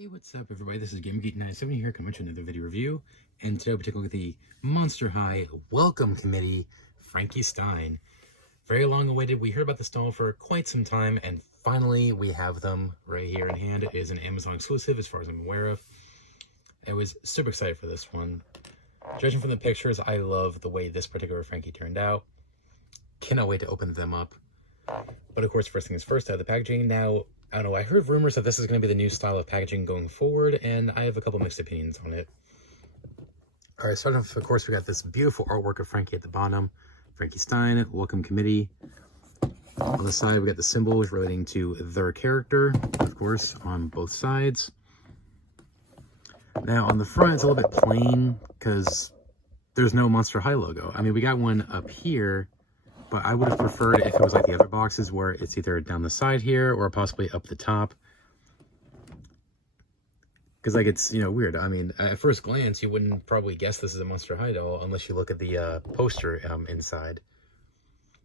Hey, what's up everybody? This is GamerGeek97 here coming to another video review. And today we'll take a look at the Monster High Welcome Committee Frankie Stein. Very long awaited. We heard about this doll for quite some time and finally we have them right here in hand. It is an Amazon exclusive as far as I'm aware of. I was super excited for this one. Judging from the pictures, I love the way this particular Frankie turned out. Cannot wait to open them up. But of course, first thing is first, the packaging. Now, I don't know, I heard rumors that this is going to be the new style of packaging going forward, and I have a couple mixed opinions on it. All right, starting off, of course, we got this beautiful artwork of Frankie at the bottom. Frankie Stein, Welcome Committee. On the side, we got the symbols relating to their character, of course, on both sides. Now, on the front, it's a little bit plain, because there's no Monster High logo. I mean, we got one up here, but I would have preferred if it was like the other boxes where it's either down the side here or possibly up the top. Because like it's, you know, weird. I mean, at first glance, you wouldn't probably guess this is a Monster High doll unless you look at the poster inside.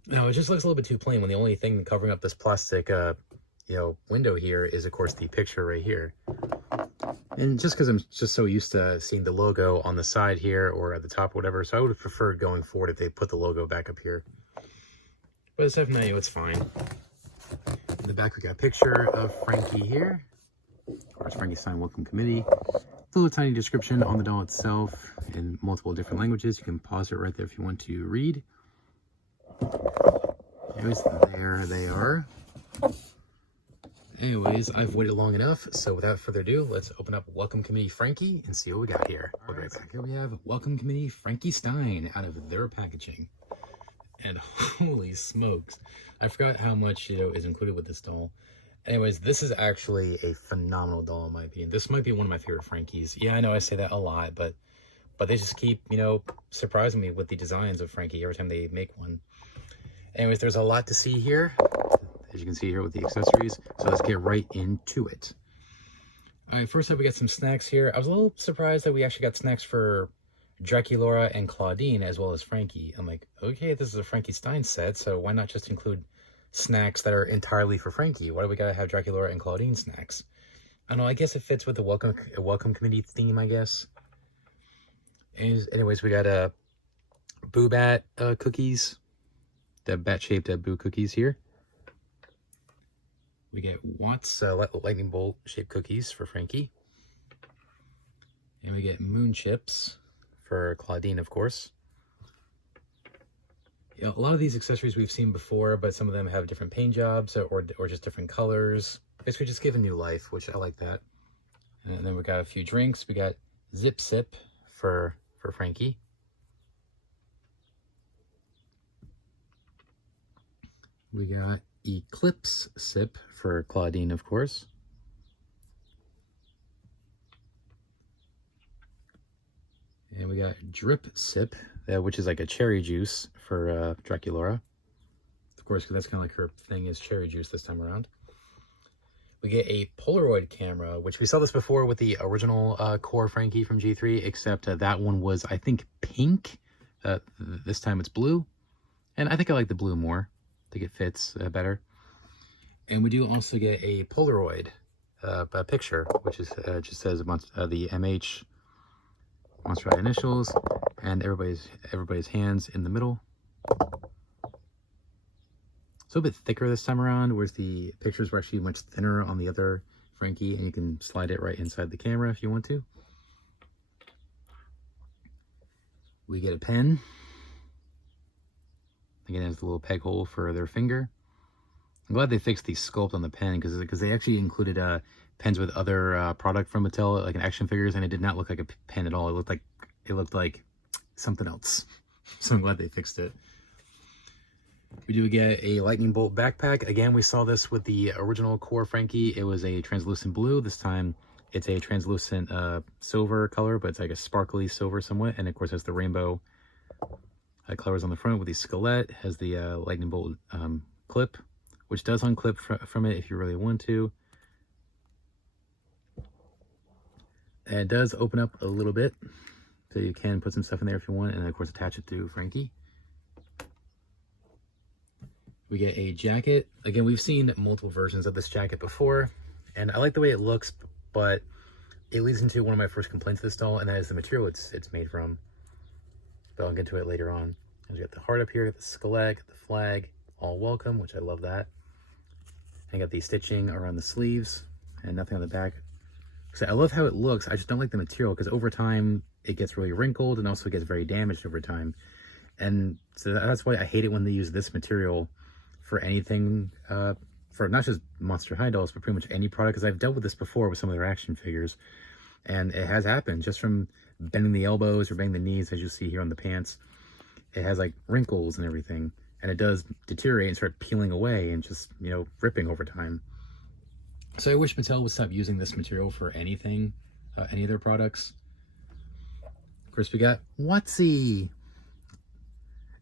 No, it just looks a little bit too plain when the only thing covering up this plastic, window here is, of course, the picture right here. And just because I'm just so used to seeing the logo on the side here or at the top or whatever, so I would have preferred going forward if they put the logo back up here. But aside from that, it's fine. In the back, we got a picture of Frankie here. Of course, Frankie Stein Welcome Committee. A little tiny description on the doll itself in multiple different languages. You can pause it right there if you want to read. Anyways, there they are. Anyways, I've waited long enough, so without further ado, let's open up Welcome Committee Frankie and see what we got here. We'll be right back. Here we have Welcome Committee Frankie Stein out of their packaging. And holy smokes, I forgot how much, is included with this doll. Anyways, this is actually a phenomenal doll in my opinion. This might be one of my favorite Frankies. Yeah, I know I say that a lot, but they just keep, surprising me with the designs of Frankie every time they make one. Anyways, there's a lot to see here, as you can see here with the accessories. So let's get right into it. All right, first up, we got some snacks here. I was a little surprised that we actually got snacks for Draculaura and Claudine as well as Frankie. I'm like, okay, this is a Frankie Stein set, so why not just include snacks that are entirely for Frankie? Why do we gotta have Draculaura and Claudine snacks? I don't know, I guess it fits with the welcome committee theme, I guess. Anyways, we got Boo Bat cookies, the bat-shaped Boo cookies here. We get Watts lightning bolt shaped cookies for Frankie, and we get Moon Chips for Claudine, of course. A lot of these accessories we've seen before, but some of them have different paint jobs or just different colors. Basically just give a new life, which I like that. And then we got a few drinks. We got Zip Sip for Frankie. We got Eclipse Sip for Claudine, of course. And we got Drip Sip, which is like a cherry juice for Draculaura. Of course, because that's kind of like her thing is cherry juice this time around. We get a Polaroid camera, which we saw this before with the original core Frankie from G3, except that one was, I think, pink. This time it's blue. And I think I like the blue more. I think it fits better. And we do also get a Polaroid picture, which is just says the MH Monster High initials, and everybody's hands in the middle. So a bit thicker this time around, whereas the pictures were actually much thinner on the other Frankie, and you can slide it right inside the camera if you want to. We get a pen. Again, it has the little peg hole for their finger. I'm glad they fixed the sculpt on the pen because they actually included pens with other product from Mattel, like an action figures, and it did not look like a pen at all. It looked like something else. So I'm glad they fixed it. We do get a lightning bolt backpack. Again, we saw this with the original core Frankie. It was a translucent blue. This time it's a translucent silver color, but it's like a sparkly silver somewhat. And of course, has the rainbow colors on the front with the skelet. Has the lightning bolt clip, which does unclip from it if you really want to. And it does open up a little bit, so you can put some stuff in there if you want, and of course attach it to Frankie. We get a jacket. Again, we've seen multiple versions of this jacket before, and I like the way it looks, but it leads into one of my first complaints of this doll, and that is the material it's made from. But I'll get to it later on. And you got the heart up here, got the skeleton, got the flag, all welcome, which I love that. And got the stitching around the sleeves and nothing on the back. So I love how it looks. I just don't like the material because over time it gets really wrinkled and also gets very damaged over time. And so that's why I hate it when they use this material for anything, for not just Monster High dolls, but pretty much any product. Because I've dealt with this before with some of their action figures, and it has happened just from bending the elbows or bending the knees, as you see here on the pants. It has like wrinkles and everything, and it does deteriorate and start peeling away and just, you know, ripping over time. So I wish Mattel would stop using this material for anything, any of their products. Of course, we got Watsy.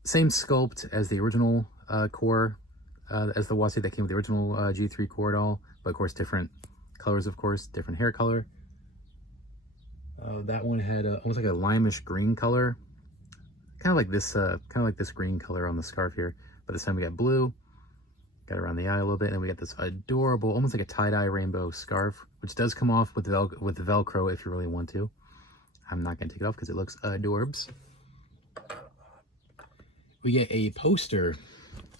Same sculpt as the original core, as the Watsy that came with the original G3 core doll, but of course different colors, of course, different hair color. That one had almost like a limeish green color, kind of like this green color on the scarf here. But this time we got blue, got around the eye a little bit, and then we got this adorable, almost like a tie-dye rainbow scarf, which does come off with the Velcro if you really want to. I'm not going to take it off because it looks adorbs. We get a poster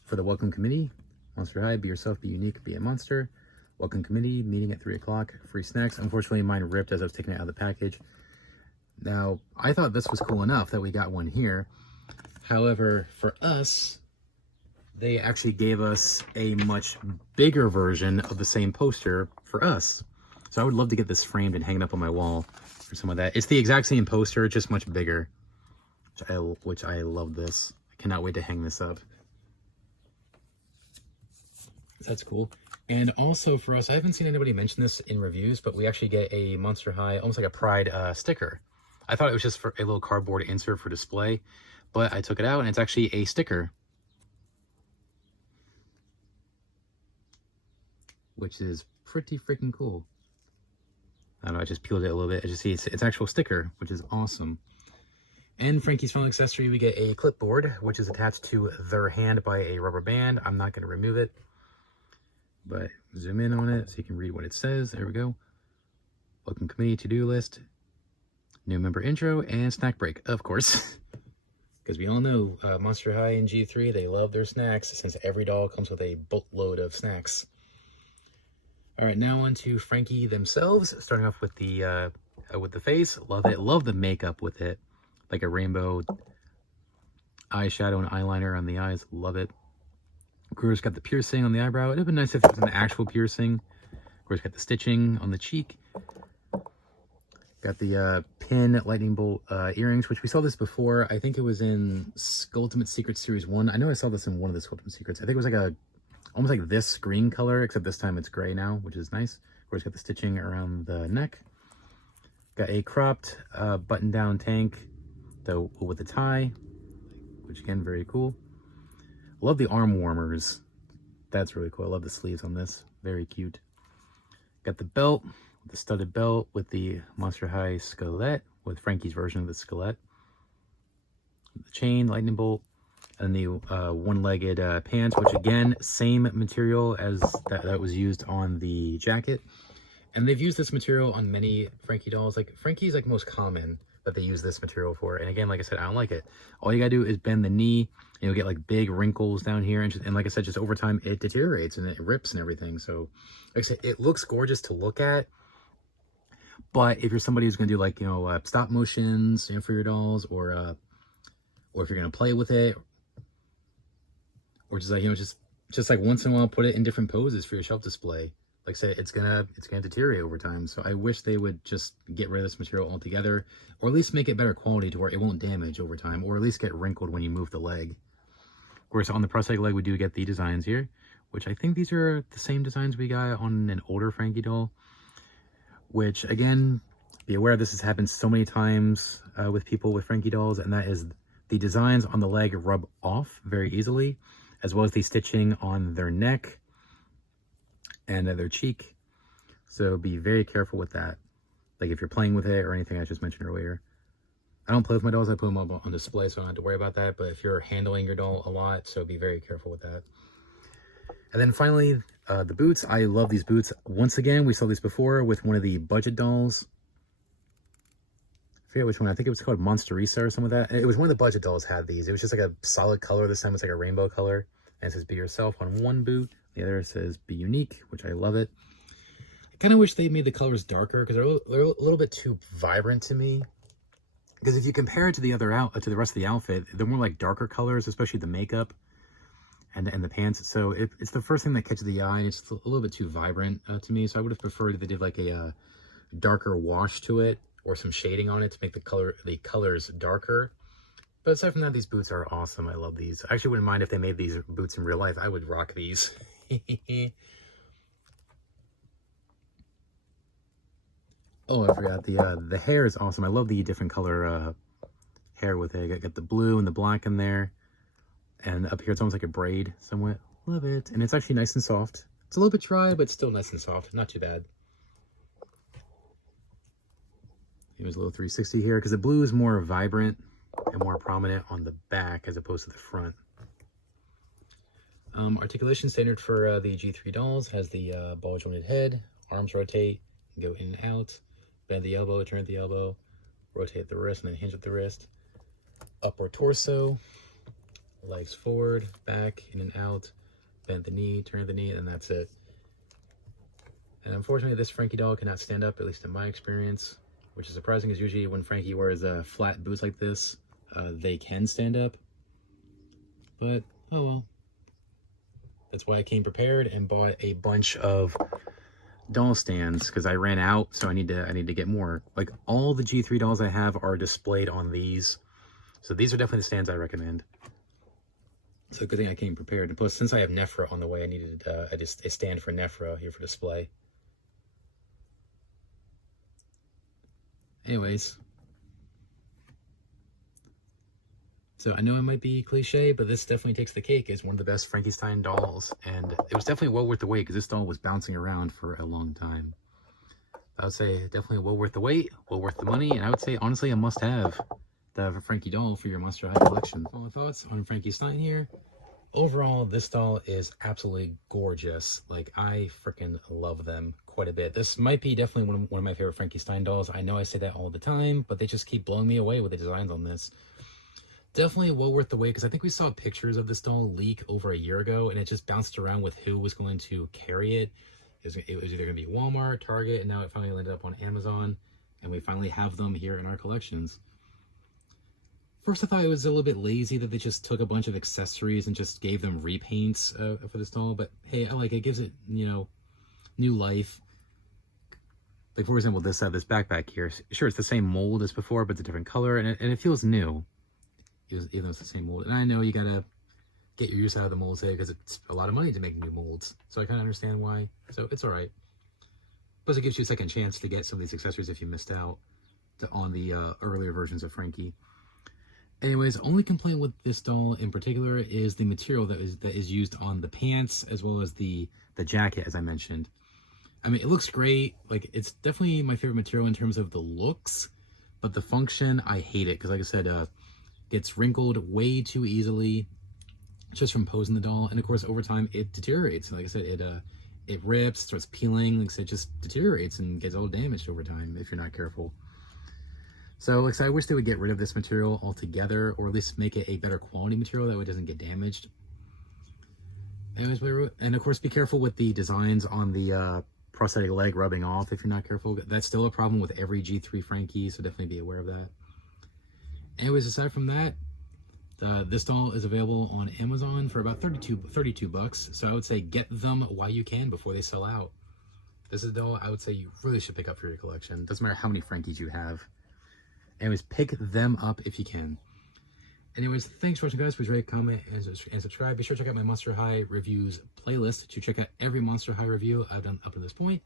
for the Welcome Committee. Monster High, be yourself, be unique, be a monster. Welcome Committee, meeting at 3 o'clock, free snacks. Unfortunately, mine ripped as I was taking it out of the package. Now, I thought this was cool enough that we got one here. However, for us, they actually gave us a much bigger version of the same poster for us. So I would love to get this framed and hang it up on my wall or some of that. It's the exact same poster, just much bigger, which I love this. I cannot wait to hang this up. That's cool. And also for us, I haven't seen anybody mention this in reviews, but we actually get a Monster High, almost like a Pride sticker. I thought it was just for a little cardboard insert for display, but I took it out and it's actually a sticker, which is pretty freaking cool. I don't know, I just peeled it a little bit. I just see it's actual sticker, which is awesome. And Frankie's final accessory, we get a clipboard, which is attached to their hand by a rubber band. I'm not going to remove it, but zoom in on it so you can read what it says. There we go. Welcome Committee, to-do list, new member intro, and snack break, of course. Because we all know Monster High and G3, they love their snacks, since every doll comes with a boatload of snacks. All right, now on to Frankie themselves. Starting off with the face. Love it. Love the makeup with it, like a rainbow eyeshadow and eyeliner on the eyes. Love it. Of course, got the piercing on the eyebrow. It'd have been nice if it was an actual piercing. Of course, got the stitching on the cheek. Got the pin lightning bolt earrings, which we saw this before. I think it was in Skulltimate Secrets Series 1. I know I saw this in one of the Skulltimate Secrets. I think it was like almost like this green color, except this time it's gray now, which is nice. Of course, got the stitching around the neck. Got a cropped button-down tank with the tie, which again, very cool. Love the arm warmers. That's really cool. I love the sleeves on this. Very cute. Got the belt, the studded belt with the Monster High skeleton, with Frankie's version of the skeleton. The chain, lightning bolt, and the one-legged pants, which again, same material as that was used on the jacket. And they've used this material on many Frankie dolls. Like Frankie's like most common that they use this material for. And again, like I said, I don't like it. All you gotta do is bend the knee and you'll get like big wrinkles down here. And like I said, just over time, it deteriorates and it rips and everything. So like I said, it looks gorgeous to look at. But if you're somebody who's gonna do like, you know, stop motions, you know, for your dolls, or if you're gonna play with it, or just like, you know, just like once in a while, put it in different poses for your shelf display. Like I said, it's gonna deteriorate over time. So I wish they would just get rid of this material altogether, or at least make it better quality to where it won't damage over time, or at least get wrinkled when you move the leg. Of course, on the prosthetic leg, we do get the designs here, which I think these are the same designs we got on an older Frankie doll. Which again, be aware this has happened so many times with people with Frankie dolls, and that is the designs on the leg rub off very easily, as well as the stitching on their neck and their cheek. So be very careful with that. Like if you're playing with it or anything I just mentioned earlier. I don't play with my dolls, I put them up on display, so I don't have to worry about that. But if you're handling your doll a lot, so be very careful with that. And then finally, the boots. I love these boots. Once again, we saw these before with one of the budget dolls. forget which one. I think it was called Monsterisa or something like that. It was one of the budget dolls had these. It was just like a solid color. This time it's like a rainbow color. And it says be yourself on one boot. The other says be unique, which I love it. I kind of wish they made the colors darker because they're a little bit too vibrant to me. Because if you compare it to the rest of the outfit, they're more like darker colors, especially the makeup and the pants. So it's the first thing that catches the eye, and it's a little bit too vibrant to me. So I would have preferred if they did like a darker wash to it or some shading on it to make the colors darker. But aside from that, these boots are awesome. I love these. I actually wouldn't mind if they made these boots in real life. I would rock these. Oh, I forgot the hair is awesome. I love the different color hair with it. I got the blue and the black in there, and up here it's almost like a braid somewhat. Love it, and it's actually nice and soft. It's a little bit dry, but still nice and soft. Not too bad. Here's a little 360 here because the blue is more vibrant and more prominent on the back as opposed to the front. Articulation standard for the G3 dolls has the ball jointed head, arms rotate, go in and out, bend the elbow, turn the elbow, rotate the wrist, and then hinge at the wrist. Upward torso, legs forward, back, in and out, bend the knee, turn the knee, and that's it. And unfortunately, this Frankie doll cannot stand up, at least in my experience, which is surprising because usually when Frankie wears flat boots like this, they can stand up. But, oh well. That's why I came prepared and bought a bunch of doll stands because I ran out, so I need to get more. Like all the G3 dolls I have are displayed on these, so these are definitely the stands I recommend. So good thing I came prepared. And plus, since I have Nephra on the way, I needed a stand for Nephra here for display. Anyways, so I know it might be cliche, but this definitely takes the cake as one of the best Frankenstein dolls, and it was definitely well worth the wait because this doll was bouncing around for a long time. I would say definitely well worth the wait, well worth the money, and I would say honestly a must-have to have a Frankie doll for your Monster High collection. Final thoughts on Frankie Stein here. Overall, this doll is absolutely gorgeous. Like, I freaking love them quite a bit. This might be definitely one of my favorite Frankie Stein dolls. I know I say that all the time, but they just keep blowing me away with the designs on this. Definitely well worth the wait because I think we saw pictures of this doll leak over a year ago, and it just bounced around with who was going to carry it. It was either going to be Walmart, Target, and now it finally ended up on Amazon, and we finally have them here in our collections. First, I thought it was a little bit lazy that they just took a bunch of accessories and just gave them repaints for this doll, but hey, I like it. It gives it, you know, new life. Like, for example, this backpack here. Sure, it's the same mold as before, but it's a different color, and it feels new, even though it's the same mold. And I know you gotta get your use out of the molds here because it's a lot of money to make new molds, so I kind of understand why. So it's all right. Plus, it gives you a second chance to get some of these accessories if you missed out on the earlier versions of Frankie. Anyways, only complaint with this doll in particular is the material that is used on the pants as well as the jacket, as I mentioned. I mean, it looks great. Like, it's definitely my favorite material in terms of the looks, but the function, I hate it because, like I said, gets wrinkled way too easily just from posing the doll, and of course, over time, it deteriorates. Like I said, it rips, starts peeling. Like I said, it just deteriorates and gets all damaged over time if you're not careful. So, like I said, I wish they would get rid of this material altogether, or at least make it a better quality material that way it doesn't get damaged. Anyways, and of course, be careful with the designs on the prosthetic leg rubbing off if you're not careful. That's still a problem with every G3 Frankie, so definitely be aware of that. Anyways, aside from that, this doll is available on Amazon for about 32 bucks. So I would say get them while you can before they sell out. This is a doll I would say you really should pick up for your collection. Doesn't matter how many Frankies you have. Anyways, pick them up if you can. Anyways, thanks for watching, guys. Please rate, comment, and subscribe. Be sure to check out my Monster High reviews playlist to check out every Monster High review I've done up to this point.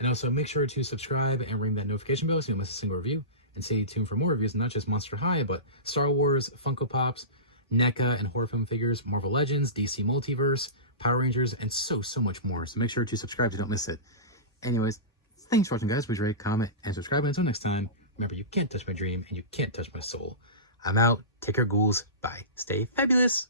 And also make sure to subscribe and ring that notification bell so you don't miss a single review. And stay tuned for more reviews, not just Monster High, but Star Wars, Funko Pops, NECA and horror film figures, Marvel Legends, DC Multiverse, Power Rangers, and so much more. So make sure to subscribe so you don't miss it. Anyways, thanks for watching, guys. Please rate, comment, and subscribe. And until next time, remember, you can't touch my dream, and you can't touch my soul. I'm out. Take care, ghouls. Bye. Stay fabulous.